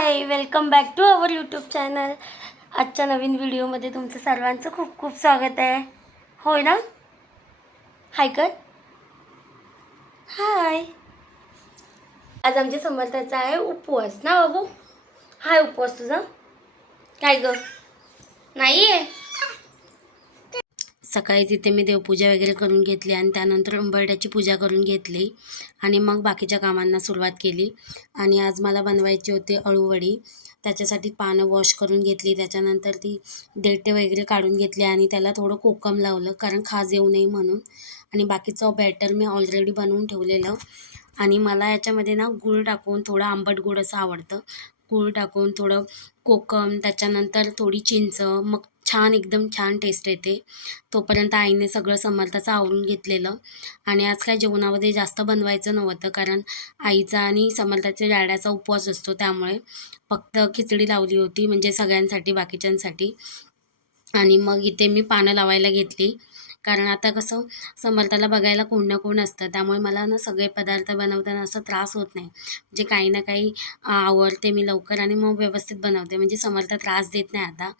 High, welcome back to our YouTube channel. आजच्या नवीन व्हिडिओमध्ये तुमचं सर्वांचं खूप खूप स्वागत आहे. होय ना? हाय कर. हाय. आज आमच्या समर्थाचा आहे उपवास ना बाबू. हाय उपवास तुझा. काय ग नाही आहे. सकाळी तिथे मी देवपूजा वगैरे करून घेतली आणि त्यानंतर उंबरठ्याची पूजा करून घेतली आणि मग बाकीच्या कामांना सुरुवात केली. आणि आज मला बनवायची होती अळूवडी. त्याच्यासाठी पानं वॉश करून घेतली, त्याच्यानंतर ती देठे वगैरे काढून घेतली आणि त्याला थोडं कोकम लावलं कारण खाज येऊ नये म्हणून. आणि बाकीचं बॅटर मी ऑलरेडी बनवून ठेवलेलं. आणि मला याच्यामध्ये ना गूळ टाकून, थोडं आंबट गोड असं आवडतं, गूळ टाकून थोडं कोकम, त्याच्यानंतर थोडी चिंच, मग छान एकदम छान टेस्ट येते. तोपर्यंत आईने सगळं समर्थाचं आवरून घेतलेलं. आणि आज काय जेवणामध्ये जास्त बनवायचं नव्हतं कारण आईचा आणि समर्थाच्या डॅडाचा उपवास असतो, त्यामुळे फक्त खिचडी लावली होती म्हणजे सगळ्यांसाठी, बाकीच्यांसाठी. आणि मग इथे मी पानं लावायला घेतली कारण आता कसं समर्थाला बघायला कोण ना कोण असतं, त्यामुळे मला ना सगळे पदार्थ बनवताना असा त्रास होत नाही. म्हणजे काही ना काही आवरते मी लवकर आणि मग व्यवस्थित बनवते, म्हणजे समर्थ त्रास देत नाही आता.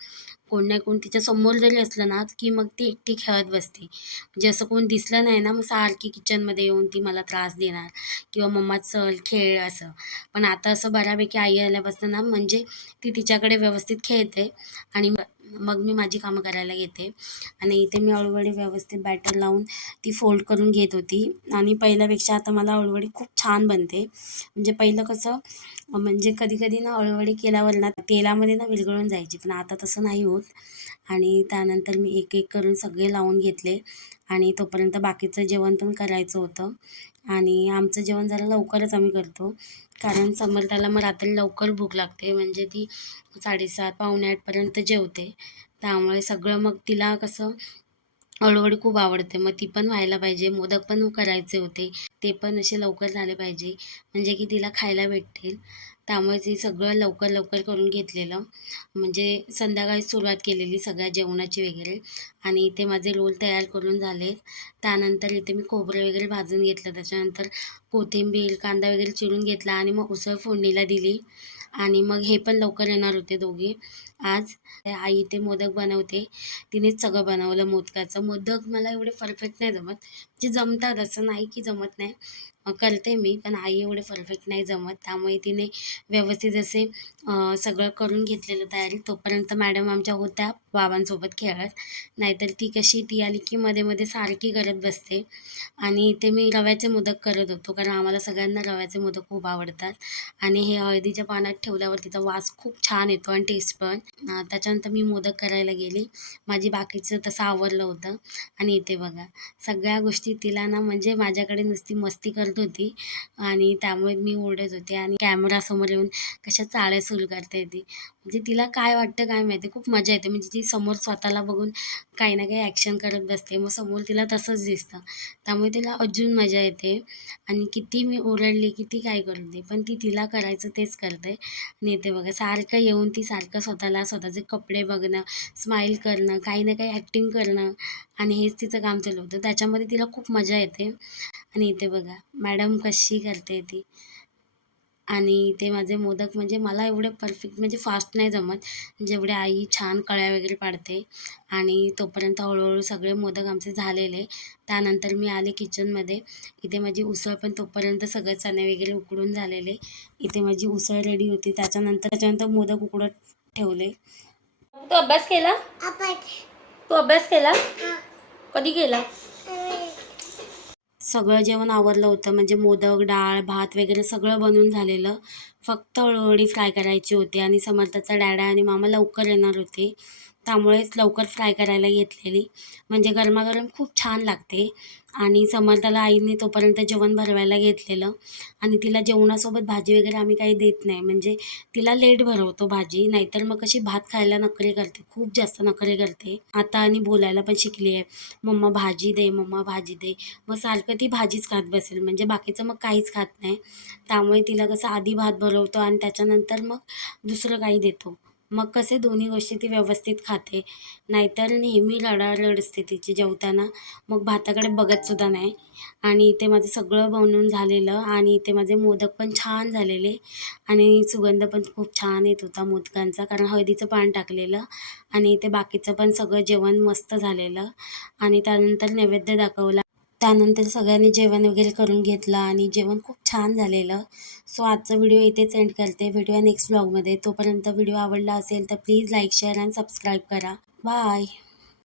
कोण ना कोण तिच्या समोर जरी असलं ना की मग ती एकटी खेळत बसते. म्हणजे असं कोण दिसलं नाही ना मग सारखी किचनमध्ये येऊन ती मला त्रास देणार किंवा मम्मा चल खेळ असं. पण आता असं बऱ्यापैकी आई आल्यापासून ना म्हणजे ती तिच्याकडे व्यवस्थित खेळते आणि मग मी माझी कामं करायला घेते. आणि इथे मी अळूवडी व्यवस्थित बॅटर लावून ती फोल्ड करून घेत होती. आणि पहिल्यापेक्षा आता मला अळूवडी खूप छान बनते. म्हणजे पहिलं कसं म्हणजे कधी कधी ना अळूवडी केल्यावर ना तेलामध्ये ना विरघळून जायची, पण आता तसं नाही होत. आणि त्यानंतर मी एक एक करून सगळे लावून घेतले आणि तोपर्यंत बाकीचं जेवण पण करायचं होतं. आणि आमचं जेवण जरा लवकरच आम्ही करतो कारण समर्थाला मग रात्री लवकर भूक लागते, म्हणजे ती 7:30 पावणे 8पर्यंत जेवते. त्यामुळे सगळं मग तिला कसं अळूवडी खूप आवडते, मग ती पण व्हायला पाहिजे, मोदक पण करायचे होते, ते पण असे लवकर झाले पाहिजे म्हणजे की तिला खायला भेटतील. त्यामुळे ती सगळं लवकर लवकर करून घेतलेलं, म्हणजे संध्याकाळी सुरुवात केलेली सगळ्या जेवणाची वगैरे. आणि इथे माझे रोल तयार करून झाले. त्यानंतर इथे मी खोबरं वगैरे भाजून घेतलं, त्याच्यानंतर कोथिंबीर कांदा वगैरे चिरून घेतला आणि मग उसळ फोडणीला दिली. आणि मग हे पण लवकर येणार होते दोघे आज. आई इथे मोदक बनवते, तिनेच सगळं बनवलं. मोदकाचं मोदक मला एवढे परफेक्ट नाही जमत, जे जमतात असं नाही की जमत नाही, करते मी, पण आई एवढे परफेक्ट नाही जमत. त्यामुळे तिने व्यवस्थित असे सगळं करून घेतलेलं तयारी. तोपर्यंत मॅडम आमच्या होत्या बाबांसोबत खेळत, नाहीतर ती कशी ती आली की मध्ये मध्ये सारखी करत बसते. आणि इथे मी रव्याचे मोदक करत होतो कारण आम्हाला सगळ्यांना रव्याचे मोदक खूप आवडतात. आणि हे हळदीच्या पानात ठेवल्यावर तिचा वास खूप छान येतो आणि टेस्ट पण. त्याच्यानंतर मी मोदक करायला गेली, माझी बाकीचं तसं आवरलं होतं. आणि इथे बघा सगळ्या गोष्टी तिला ना म्हणजे माझ्याकडे नुसती मस्ती करत होती आणि त्यामुळे मी ओरडत होते आणि कॅमेरासमोर येऊन कशा चाळ्या सुरू करते ती. म्हणजे तिला काय वाटतं काय माहिती, खूप मजा येते. म्हणजे ती समोर स्वतःला बघून काही ना काही ॲक्शन करत बसते, मग समोर तिला तसंच दिसतं, त्यामुळे तिला अजून मजा येते. आणि किती मी ओरडले किती काय करू दे, पण ती तिला करायचं तेच करते. आणि इथे बघा सारखं येऊन ती सारखं स्वतःला स्वतःचे कपडे बघणं, स्माईल करणं, काही ना काही ॲक्टिंग करणं आणि हेच तिचं काम चालू होतं. त्याच्यामध्ये तिला खूप मजा येते. आणि इथे बघा मॅडम कशी करते ती. आणि ते माझे मोदक म्हणजे मला एवढे परफेक्ट म्हणजे फास्ट नाही जमत, जेवढे आई छान कळ्या वगैरे पाडते. आणि तोपर्यंत हळूहळू सगळे मोदक आमचे झालेले. त्यानंतर मी आले किचनमध्ये. इथे माझी उसळ पण तोपर्यंत सगळे चणे वगैरे उकडून झालेले. इथे माझी उसळ रेडी होती. त्याच्यानंतर मोदक उकडत ठेवले. तू अभ्यास केला? तू अभ्यास केला? कधी केला? सगळं जेवण आवरलं होतं, म्हणजे मोदक, डाळ, भात वगैरे सगळं बनवून झालेलं. फक्त अळूवडी फ्राय करायची होती आणि समर्थाचा डॅडा आणि मामा लवकर येणार होते, त्यामुळेच लवकर फ्राय करायला घेतलेली. म्हणजे गरमागरम खूप छान लागते. आणि समर्थाला आईने तोपर्यंत जेवण भरवायला घेतलेलं. आणि तिला जेवणासोबत भाजी वगैरे आम्ही काही देत नाही, म्हणजे तिला लेट भरवतो भाजी, नाहीतर मग कशी भात खायला नखरे करते, खूप जास्त नखरे करते. आता आणि बोलायला पण शिकली आहे, मम्मा भाजी दे, मम्मा भाजी दे. मग सारखं ती भाजीच खात बसेल, म्हणजे बाकीचं मग काहीच खात नाही. त्यामुळे तिला कसं आधी भात भरवतो आणि त्याच्यानंतर मग दुसरं काही देतो. मग कसे दोन्ही गोष्टी ती व्यवस्थित खाते. नाहीतर नेहमी रडारड असते तिची जेवताना. मग भाताकडे बघतसुद्धा नाही. आणि इथे माझं सगळं बनवून झालेलं आणि इथे माझे मोदक पण छान झालेले आणि सुगंध पण खूप छान येत होता मोदकांचा, कारण हळदीचं पान टाकलेलं. आणि इथे बाकीचं पण सगळं जेवण मस्त झालेलं आणि त्यानंतर नैवेद्य दाखवला. त्यानंतर सगळ्यांनी जेवण वगैरे करून घेतलं आणि जेवण खूप छान झालेलं. सो आजचा व्हिडिओ इथेच एंड करते. भेटूया नेक्स्ट व्लॉगमध्ये. तोपर्यंत व्हिडिओ आवडला असेल तर प्लीज लाईक, शेअर आणि सबस्क्राईब करा. बाय.